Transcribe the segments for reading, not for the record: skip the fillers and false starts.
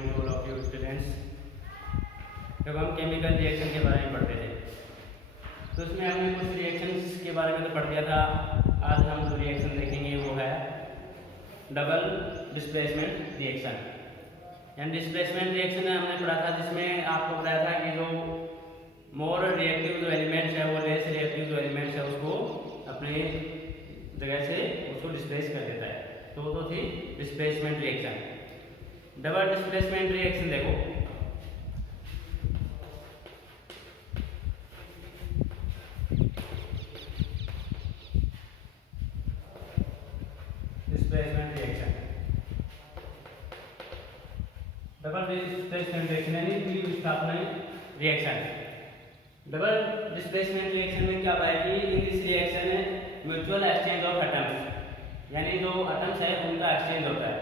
Morning all of you students. जब हम chemical reaction के बारे में पढ़ते थे तो उसमें हमने कुछ रिएक्शंस के बारे में तो पढ़ दिया था। आज हम जो रिएक्शन देखेंगे वो है डबल डिस्प्लेसमेंट रिएक्शन। यानी डिस्प्लेसमेंट रिएक्शन हमने पढ़ा था जिसमें आपको बताया था कि जो मोर रिएक्टिव जो एलिमेंट्स है वो लेस रिएक्टिव जो एलिमेंट्स है उसको अपने जगह से उसको डिस्प्लेस कर देता है। तो वो तो थी displacement reaction. Double displacement reaction देखो, displacement reaction, double displacement reaction यानी द्विविस्थापन रिएक्शन। डबल डिस्प्लेसमेंट रिएक्शन में क्या होता है कि in this reaction mutual exchange of atoms, यानी जो एटम्स है उनका एक्सचेंज होता है,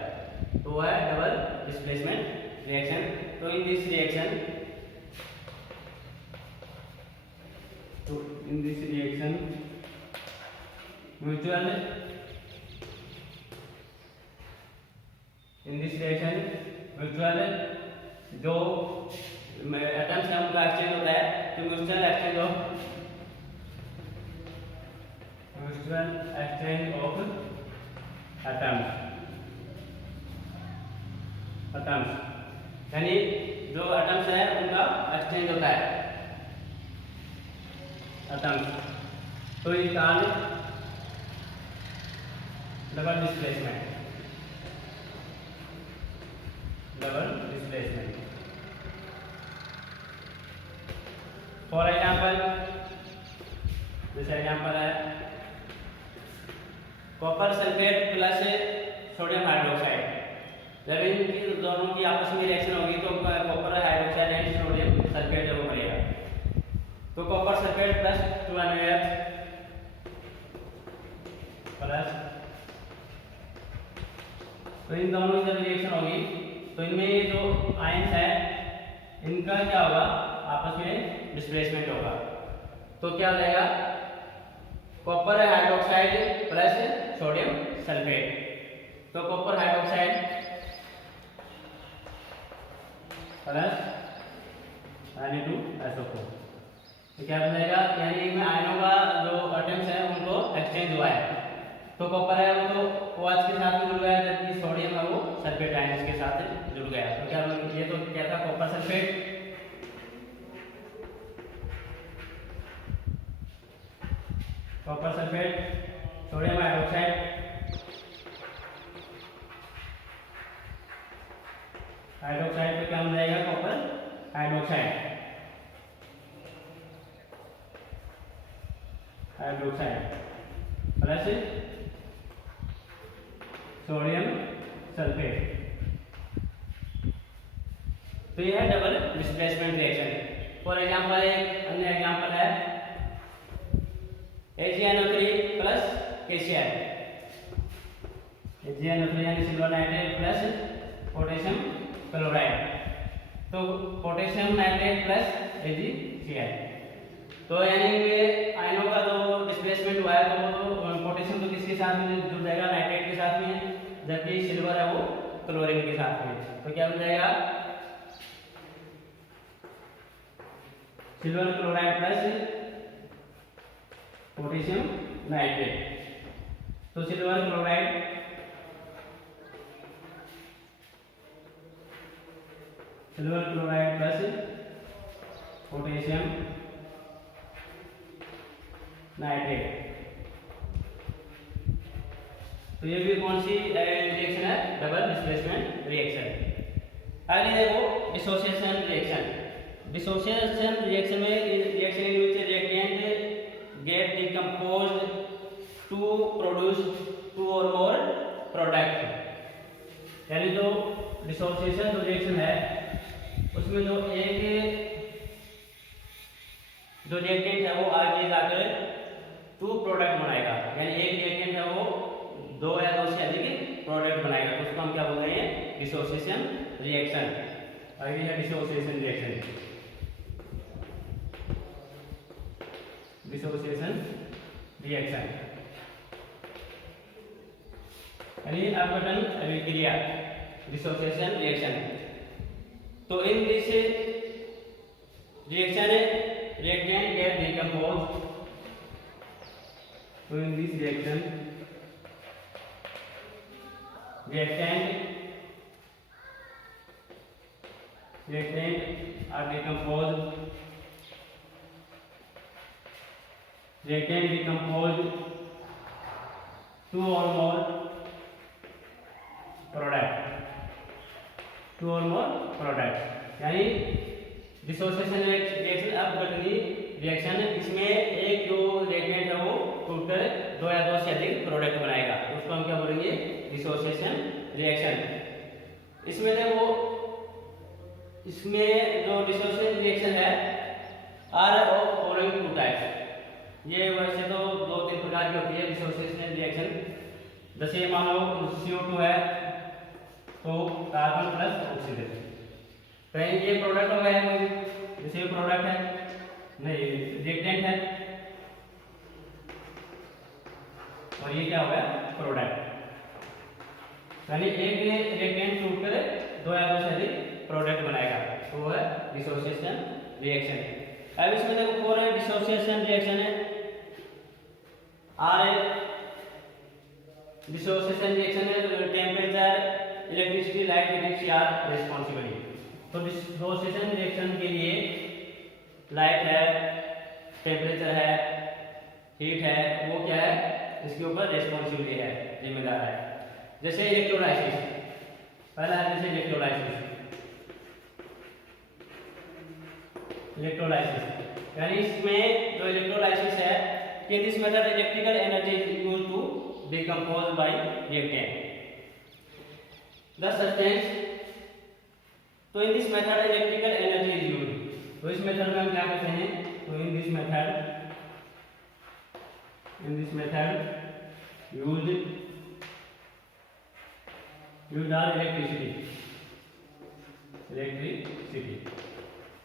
तो वह है डबल डिस्प्लेसमेंट रिएक्शन। तो इन दिस रिएक्शन म्यूचुअल जो एटम्स है उनका एक्सचेंज होता है। तो म्यूचुअल एक्सचेंज ऑफ एटम्स यानी जो एटम्स है उनका एक्सचेंज होता है एटम्स। तो ये कारण डबल डिस्प्लेसमेंट। फॉर एग्जाम्पल, जैसे एग्जाम्पल है copper sulphate plus sodium hydroxide. जब इनकी दोनों की आपस में रिएक्शन होगी तो copper hydroxide and sodium sulphate वो बनेगा। तो copper sulphate plus 2NaOH plus, तो इन दोनों की जब रिएक्शन होगी तो इनमें जो आयंस है इनका क्या होगा, आपस में डिस्प्लेसमेंट होगा। तो क्या हो जाएगा, copper hydroxide plus sodium sulphate. तो कॉपर हाइड्रोक्साइड प्लस Na2SO4, तो क्या बन जाएगा, यानी इनमें आयनों का जो एटम्स है उनको एक्सचेंज हुआ है। तो कॉपर है वो तो OH के साथ में जुड़ गया, जबकि सोडियम है वो सल्फेट आयंस के साथ जुड़ गया। तो क्या ये तो क्या था, कॉपर सल्फेट सोडियम हाइड्रोक्साइड पे क्या बन जाएगा, copper hydroxide plus sodium sulphate. तो यह है double displacement reaction. For example एक अन्य एग्जांपल है AgNO3 प्लस KCl। AgNO3 यानी silver nitrate plus potassium chloride. तो पोटेशियम नाइट्रेट प्लस AgCl, तो यानी ये आयनों का जो डिस्प्लेसमेंट हुआ है तो वो तो पोटेशियम तो किसके साथ में जुड़ जाएगा, नाइट्रेट के साथ में, जबकि सिल्वर है वो क्लोरीन के साथ में। तो क्या बन जाएगा, silver chloride plus potassium nitrate. तो silver chloride plus potassium nitrate. तो ये भी कौन सी रिएक्शन है, डबल डिस्प्लेसमेंट रिएक्शन। अगली देखो डिसोसिएशन रिएक्शन। डिसोसिएशन रिएक्शन में reaction in which reactant get decomposed to produce two और मोर प्रोडक्ट। यानी जो डिसोसिएशन जो रिएक्शन है उसमें जो रिएक्टेंट है वो आगे जाकर टू प्रोडक्ट बनाएगा, यानी एक रिएक्टेंट है वो दो या दो से अधिक प्रोडक्ट बनाएगा। तो उसको हम क्या बोल रहे हैं, डिसोसिएशन रिएक्शन। अगली है डिसोसिएशन रिएक्शन यानी अपघटन अभिक्रिया, डिसोसिएशन रिएक्शन। तो in this reaction reactant get decomposed. So in this reaction reactant are decomposed. Reactant decomposed two or more product यानी डिसोसिएशन रिएक्शन अब घटनी रिएक्शन इसमें एक जो रिएक्टेंट है वो टूटकर दो या दो से अधिक प्रोडक्ट बनाएगा, उसको हम क्या बोलेंगे? Dissociation reaction. इसमें देखो, इसमें जो डिसोसिएशन रिएक्शन है are of following two types. ये वैसे तो दो तीन प्रकार की होती है डिसोसिएशन रिएक्शन। जैसे मान लो CO2 है तो कार्बन प्लस ऑक्सीजन, कहीं ये प्रोडक्ट हो गया है, जैसे ये प्रोडक्ट है नहीं रिएक्टेंट है और ये क्या हो गया? प्रोडक्ट। यानी एक रिएक्टेंट टूटकर दो या दो से अधिक प्रोडक्ट बनाएगा, तो वो है डिसोसिएशन रिएक्शन। अब इसमें देखो फोर है डिसोसिएशन रिएक्शन है आर डिसोसिएशन रिएक्शन है temperature electricity light electricity are responsible. तो डिसोसिएशन रिएक्शन के लिए लाइट है, टेम्परेचर है, हीट है, वो क्या है? इसके ऊपर रिस्पॉन्सिबिलिटी है, जिम्मेदार है। जैसे इलेक्ट्रोलाइसिस, पहला है जैसे इलेक्ट्रोलाइसिस यानी इसमें जो इलेक्ट्रोलाइसिस है कि this method electrical energy is used to decompose by reactant the substance. तो in this method electrical energy is used. तो इस मेथड में हम क्या करते हैं? तो in this method used are electricity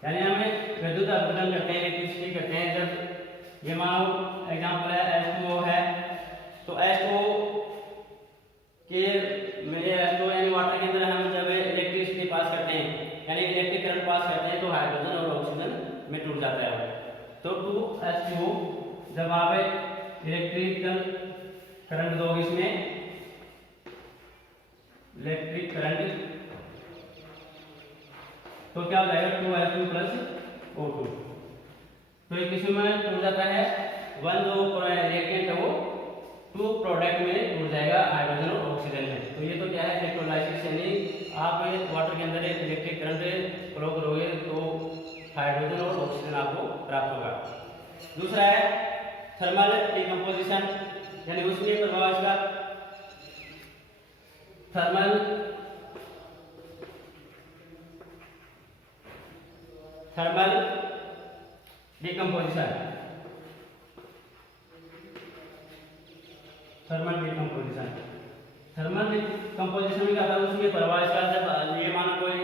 यानी हमें विद्युत अपघटन करते हैं, इलेक्ट्रिसिटी करते हैं। जब ये मान लो एग्जांपल है H2O है, तो H2O के मेरे H2O यानी वाटर के अंदर हम जब इलेक्ट्रिसिटी पास करते हैं यानी इलेक्ट्रिक करंट पास करते हैं तो हाइड्रोजन और ऑक्सीजन में टूट जाता है। तो 2H2O जब आप इलेक्ट्रिकल करंट दोगे, इसमें इलेक्ट्रिक करंट, तो क्या हो जाएगा? 2H2 plus O2। तो एक किसी में टूट जाता है, वन जो रिएक्टेंट है वो टू प्रोडक्ट में टूट जाएगा, हाइड्रोजन और ऑक्सीजन में। तो ये तो क्या है? इलेक्ट्रोलाइसिस यानी आप वाटर के अंदर इलेक्ट्रिक करंट फ्लो करोगे तो हाइड्रोजन और ऑक्सीजन आपको प्राप्त होगा। दूसरा है थर्मल डिकम्पोजिशन यानी उसमें प्रभाव इसका थर्मल डिकम्पोजिशन में क्या था? उसमें प्रभाव इसका जब ये मानो कोई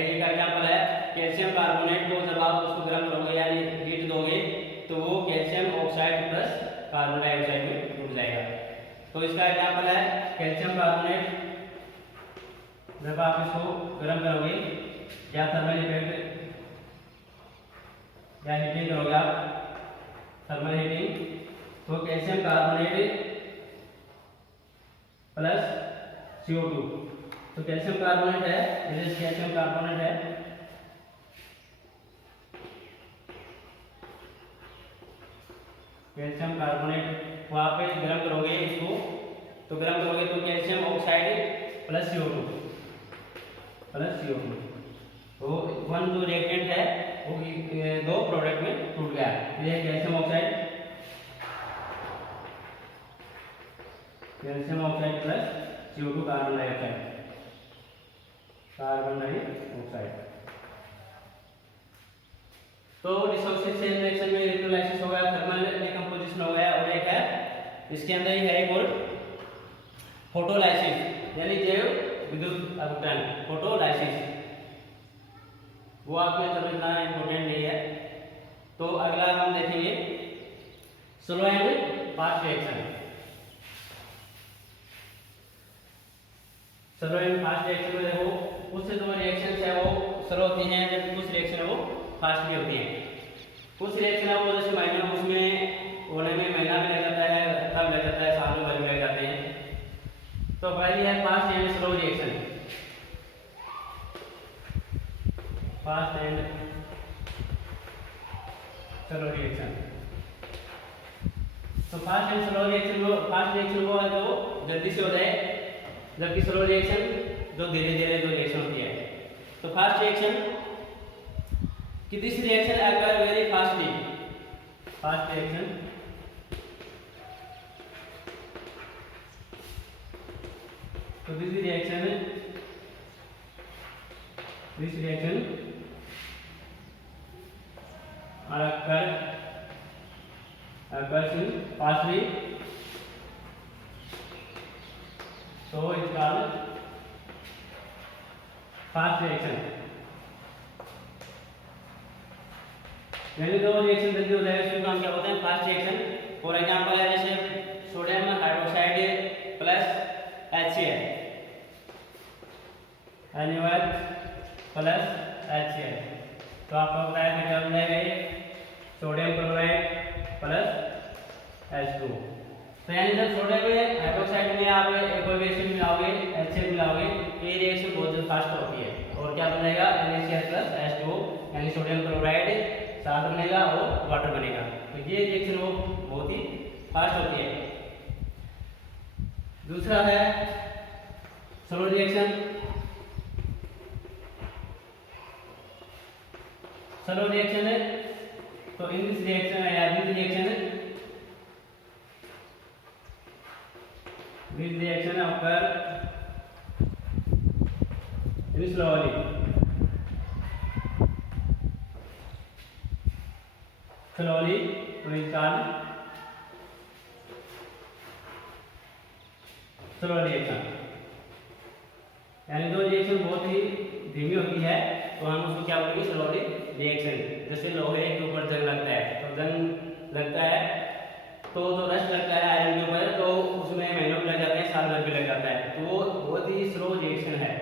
एक एग्जांपल है कैल्शियम कार्बोनेट को जब आप उसको गर्म करोगे यानी हीट दोगे तो वो calcium oxide plus carbon dioxide में टूट जाएगा। तो इसका एग्जांपल है कैल्शियम कार्बोनेट, जब आप इसको गर्म करोगे या थर्मल इफेक्ट या हीटिंग करोगे आप थर्मल हीटिंग, तो कैल्शियम कार्बोनेट प्लस CO2, तो कैल्शियम कार्बोनेट है, कैल्शियम कार्बोनेट है, कैल्शियम कार्बोनेट को आप गर्म करोगे इसको, तो गर्म करोगे तो कैल्शियम ऑक्साइड प्लस CO2 तो वन जो रिएक्टेंट है वो दो प्रोडक्ट में टूट गया। ये calcium oxide plus CO2 carbon dioxide. तो डिसोसिएशन रिएक्शन में इलेक्ट्रोलाइसिस हो गया, थर्मल डिकम्पोजिशन हो गया, और एक है इसके अंदर ही है एक और फोटोलाइसिस यानी जैव विद्युत अपघटन। फोटोलाइसिस वो आपके लिए इतना इम्पोर्टेंट नहीं है। तो अगला हम देखेंगे slow and fast reaction. Slow and fast reaction में देखो कुछ जो रिएक्शंस है वो स्लो होती हैं, जबकि कुछ रिएक्शन है वो फास्टली होती हैं। कुछ रिएक्शन है वो जैसे महीना उसमें होने में महीना भी लग जाता है, हफ्ता भी लग जाता है, सालों भर भी लग जाते हैं। तो पहली है fast and slow reaction. Fast and slow reaction. तो fast and slow reaction fast reaction वो है जो जल्दी से हो जाए, जबकि स्लो रिएक्शन जो धीरे धीरे जो रिएक्शन होती है। तो फास्ट रिएक्शन कि this reaction occur very fastly. Fast reaction तो this reaction occurs fastly, so it's called fast reaction। यानी दो रिएक्शन जल्दी हो जाएगा, इसका नाम क्या होता है? Fast reaction. फॉर एग्जांपल है जैसे sodium hydroxide plus HCl, NaOH plus HCl। तो आपको बताया था क्या बन जाएगा? Sodium chloride plus H2। तो यानी जब सोडियम हाइड्रोक्साइड में आप कोई रिएक्शन मिलाओगे, HCl मिलाओगे, तो ये रिएक्शन बहुत जल्द फास्ट होती है और क्या बन जाएगा? NaCl प्लस H2, यानी सोडियम क्लोराइड साथ बनेगा और वाटर बनेगा। तो ये रिएक्शन वो बहुत ही फास्ट होती है। दूसरा है स्लो रिएक्शन। स्लो रिएक्शन है तो इन दिस रिएक्शन या this reaction occur in slowly। Slowly तो इंसान स्लो रिएक्शन, यानी जो रिएक्शन बहुत ही धीमी होती है तो हम उसको क्या बोलेंगे? Slowly reaction. जैसे लोहे के ऊपर जंग लगता है, तो जंग लगता है तो जो रस्ट लगता है आयरन के ऊपर, तो उसमें महीनों भी लग जाते हैं, साल भर भी लग जाता है, तो वो बहुत ही स्लो रिएक्शन है।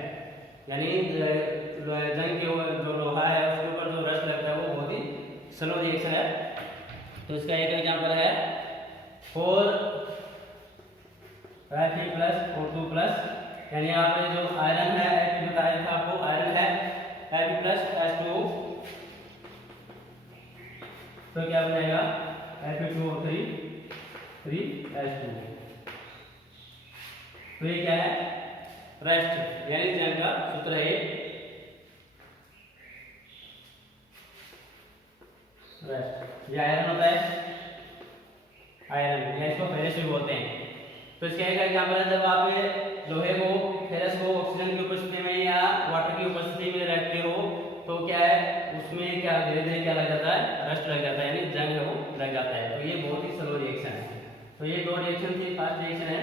यानी जंग के ऊपर जो लोहा है उसके ऊपर जो रस्ट लगता है वो बहुत ही स्लो रिएक्शन है। तो इसका एक एग्जांपल है 4 Fe प्लस O2 प्लस, यानी आपने जो आयरन है Fe बताया था आपको, आयरन है Fe प्लस H2O, तो क्या बनेगा? Fe2O3 3H2। तो ये क्या है? रेस्ट, यानी जंग का सूत्र है रेस्ट। ये आयरन होता है, आयरन या इसको फेरस भी बोलते हैं। तो इसका एक एग्जांपल है जब आप लोहे को फेरस को ऑक्सीजन की उपस्थिति में या वाटर की उपस्थिति में रखते हो तो क्या है उसमें क्या धीरे धीरे क्या लग जाता है? रस्ट लग जाता है, यानी जंग है वो लग जाता है। तो ये बहुत ही स्लो रिएक्शन है। तो ये दो रिएक्शन थी, फास्ट रिएक्शन है,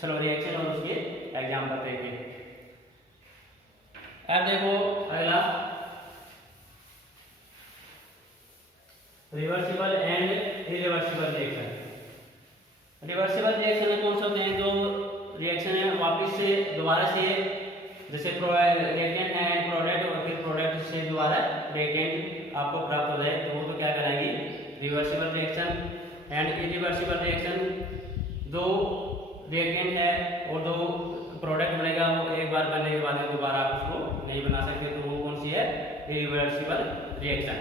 स्लो रिएक्शन, और उसके एग्जांपल देखिए। अब देखो अगला reversible and irreversible reaction. Reversible reaction में कौन से होते हैं? जो रिएक्शन है वापस से दोबारा से, जैसे रिएक्टेंट है एंड प्रोडक्ट, और फिर प्रोडक्ट से दोबारा रिएक्टेंट आपको प्राप्त हो जाए, तो वो तो क्या कराएंगी? Reversible reaction. And irreversible reaction, जो रिएक्टेंट है और जो प्रोडक्ट बनेगा वो एक बार बनने के बाद दोबारा आप उसको नहीं बना सकते, तो वो कौन सी है? Irreversible reaction.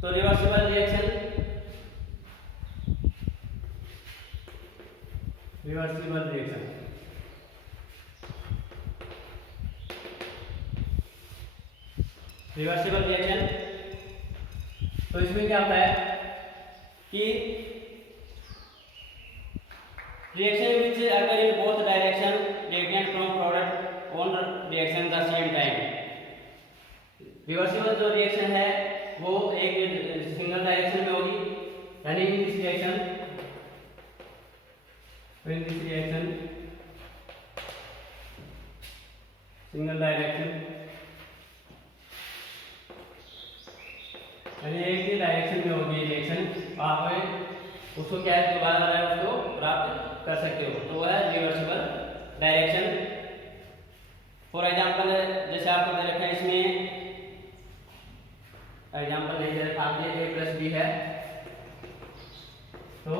तो reversible reaction, reversible reaction reversible reaction तो इसमें क्या होता है कि reaction which occur in both direction reactant from product on reaction the same time. Reversible जो रिएक्शन है वो एक सिंगल डायरेक्शन में होगी, यानी in this reaction single direction, यानी एक ही डायरेक्शन में होगी रिएक्शन, आप उसको क्या है दोबारा उसको प्राप्त कर सकते हो, तो वह है रिवर्सिबल डायरेक्शन। फॉर एग्जाम्पल जैसे आपको दे रखा है, इसमें एग्जाम्पल नहीं दे रखा, आपने a प्लस बी है तो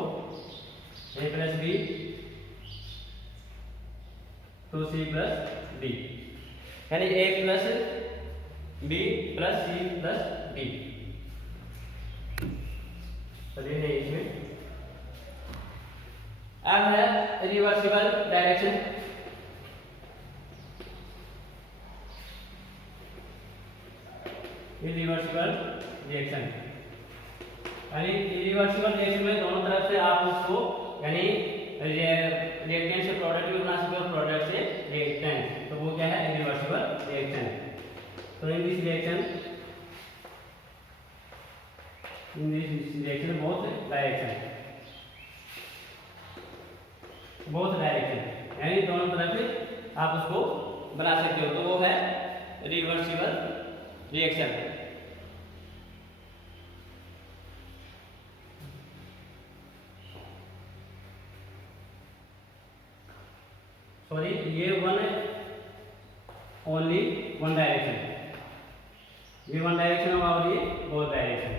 a प्लस बी तो c प्लस डी, यानी a plus B plus C plus D. चलिए नहीं इसमें अब है रिवर्सिबल डायरेक्शन। इरिवर्सिबल रिएक्शन, यानी इरिवर्सिबल रिएक्शन में दोनों तरफ से आप उसको यानी रिएक्टेंट से प्रोडक्ट भी बना सकते हो, प्रोडक्ट से रिएक्टेंट, तो वो क्या है इरिवर्सिबल रिएक्शन। तो in this reaction both direction, यानी दोनों तरफ से आप उसको बना सकते हो, तो वो है रिवर्सिबल रिएक्शन। सॉरी, ये ओनली वन डायरेक्शन, ये वन डायरेक्शन और ये both direction.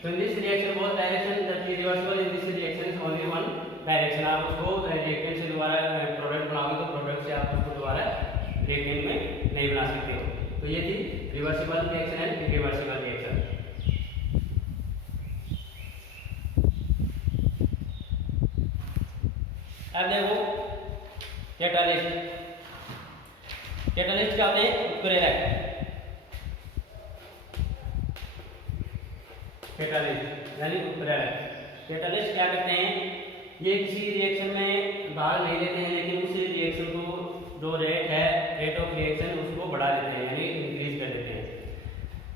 So in this reaction both direction that is reversible, in this reaction is only one direction। आप उसको रिएक्टेंट से दोबारा प्रोडक्ट बनाओगे तो प्रोडक्ट से आप उसको दोबारा रिएक्टेंट में नहीं बना सकते हो। तो ये थी reversible reaction and irreversible reaction. अब देखो कैटालिस्ट। कैटालिस्ट क्या होते हैं? उत्प्रेरक। कैटालिस्ट यानी उत्प्रेरक। कैटालिस्ट क्या करते हैं? ये किसी रिएक्शन में भाग नहीं लेते हैं, लेकिन उस रिएक्शन को जो रेट है, रेट ऑफ रिएक्शन, उसको बढ़ा देते हैं यानी इंक्रीज कर देते हैं।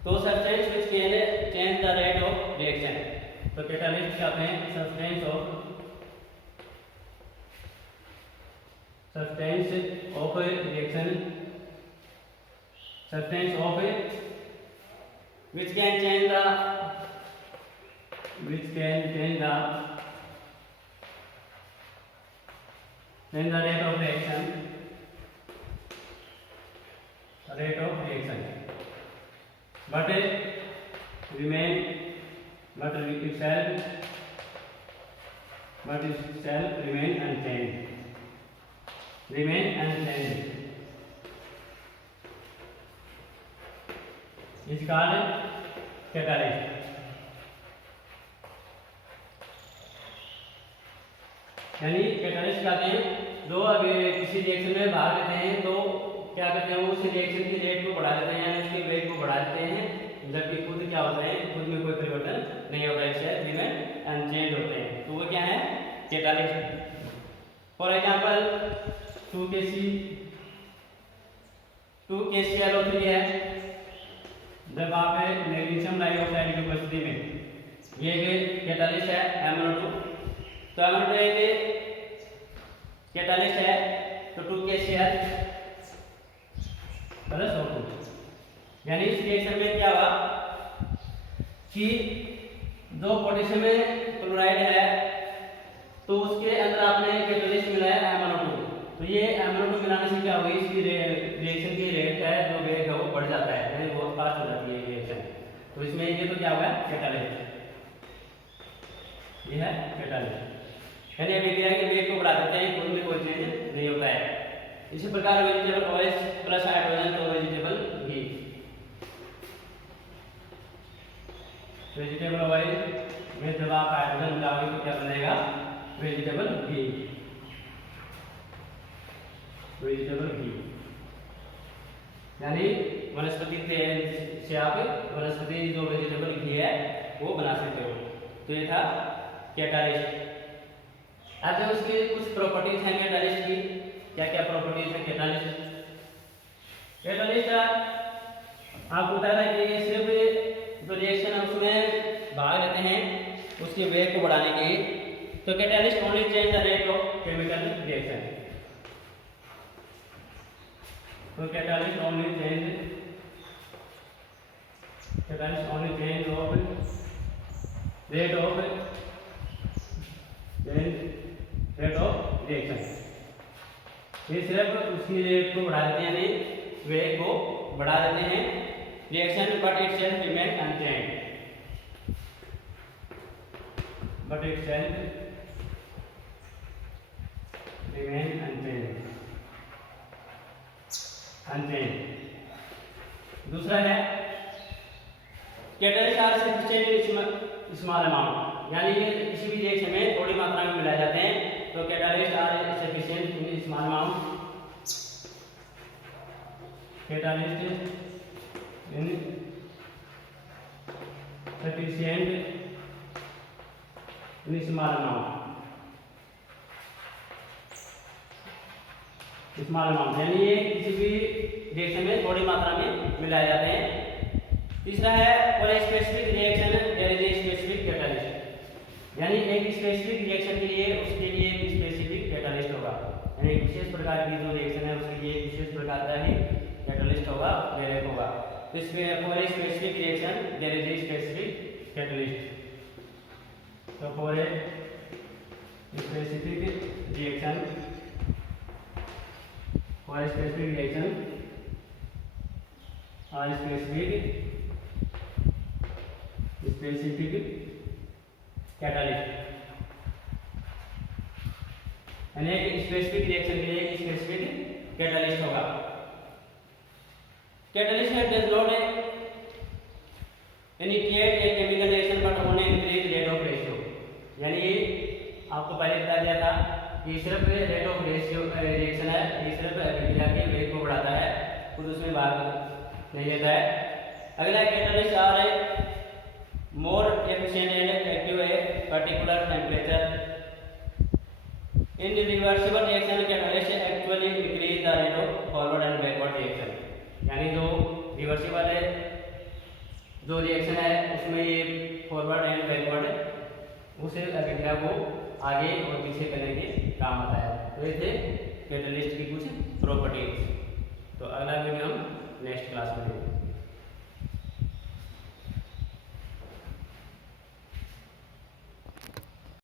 तो substance which can change the rate of reaction. तो कैटालिस्ट क्या होते हैं? Substance of reaction, substance of which can change the rate of reaction, but it shall remain unchanged, is called catalyst. यानी कैटालिस्ट कहते हैं जो अभी किसी रिएक्शन में भाग लेते हैं तो क्या करते हैं, वो उस रिएक्शन की रेट को बढ़ा देते हैं यानी उसके वेट को बढ़ा देते हैं, जबकि खुद क्या होता है, खुद में कोई परिवर्तन नहीं होता है, इससे रिमेन अनचेंज होते हैं। तो वो क्या है? कैटालिस्ट। फॉर एग्जांपल 2KClO3 है। जब आप मैग्नीशियम डाइऑक्साइड की उपस्थिति में, ये कैटालिस्ट है MnO2, तो MnO2 एक कैटालिस्ट है, तो 2KCl प्लस O2, यानी इस रिएक्शन में क्या हुआ कि जो पोटेशियम क्लोराइड है तो उसके अंदर आपने कैटालिस्ट मिलाया MnO2, तो ये MnO2 मिलाने से क्या होगी, इसकी रिएक्शन की रेट है जो वेग है वो बढ़ जाता है, यानी बहुत फास्ट हो जाती है रिएक्शन। तो इसमें ये तो क्या हुआ कैटालिस्ट, ये है कैटालिस्ट, यानी अभिक्रिया के वेग को बढ़ा देते हैं, खुद में कोई चेंज नहीं होता है। इसी प्रकार वेजिटेबल ऑयल प्लस हाइड्रोजन तो वेजिटेबल घी, वेजिटेबल ऑयल में जब आप हाइड्रोजन मिलाओगे तो क्या बनेगा? वेजिटेबल घी, यानी वनस्पति तेल से आप वनस्पति जो वेजिटेबल घी है वो बना सकते हो। तो ये था कैटालिस्ट। अब उसकी कुछ प्रॉपर्टीज हैं कैटालिस्ट की। क्या क्या प्रॉपर्टीज है कैटालिस्ट? कैटालिस्ट आपको बता रहा है कि ये सिर्फ जो रिएक्शन है उसमें भाग लेते हैं उसके वेग को बढ़ाने के लिए। तो catalyst only change the rate of chemical reaction. तो catalyst only change of rate of reaction. ये सिर्फ उसकी रेट को बढ़ा देते हैं, यानी वेग को बढ़ा देते हैं reaction, but itself remain unchange, but itself remain unchange. दूसरा है catalyst are sufficient small amount, यानी ये किसी भी रिएक्शन में थोड़ी मात्रा में मिलाए जाते हैं, तो catalyst are sufficient in small amount, catalyst in sufficient in small amount, यानी ये किसी भी रिएक्शन में थोड़ी मात्रा में मिलाए जाते हैं। तीसरा है for a specific reaction there is a specific catalyst, यानी एक स्पेसिफिक रिएक्शन के लिए उसके लिए एक स्पेसिफिक कैटलिस्ट होगा, यानी एक विशेष प्रकार की जो रिएक्शन है उसके लिए एक विशेष प्रकार का ही कैटलिस्ट होगा, प्रेरक होगा। तो इसमें for a specific reaction there is a specific catalyst, तो for a specific reaction or specific reaction or specific catalyst, यानी एक स्पेसिफिक रिएक्शन के लिए एक स्पेसिफिक कैटलिस्ट होगा। Catalyst does not initiate a chemical reaction but only increase rate of ratio, यानी आपको पहले बता दिया था कि सिर्फ रेट ऑफ रेशियो रिएक्शन है, ये सिर्फ अभिक्रिया के वेग को बढ़ाता है, खुद उसमें भाग नहीं लेता है। अगला कैटलिस्ट आर है more efficient and active at particular temperature. In reversible reaction catalyst actually increase the rate of forward and backward reaction, यानी जो रिवर्सिबल है जो रिएक्शन है उसमें ये फॉरवर्ड एंड बैकवर्ड उसे अभिक्रिया को आगे और पीछे करने के काम आता है। तो ये थे कैटलिस्ट की कुछ प्रॉपर्टीज। तो अगला वीडियो हम नेक्स्ट क्लास में देखेंगे।